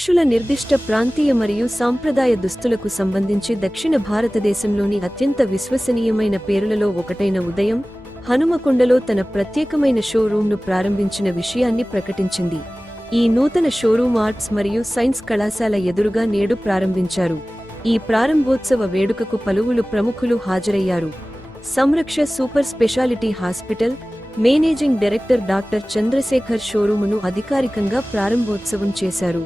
పురుషుల నిర్దిష్ట ప్రాంతీయ మరియు సాంప్రదాయ దుస్తులకు సంబంధించి దక్షిణ భారతదేశంలోని అత్యంత విశ్వసనీయమైన పేరులలో ఒకటైన ఉదయం హనుమకొండలో తన ప్రత్యేకమైన షోరూంను ప్రారంభించిన విషయాన్ని ప్రకటించింది. ఈ నూతన షోరూం ఆర్ట్స్ మరియు సైన్స్ కళాశాల ఎదురుగా నేడు ప్రారంభించారు. ఈ ప్రారంభోత్సవ వేడుకకు పలువురు ప్రముఖులు హాజరయ్యారు. Samraksha super speciality hospital managing director doctor Chandrasekhar షోరూమును అధికారికంగా ప్రారంభోత్సవం చేశారు.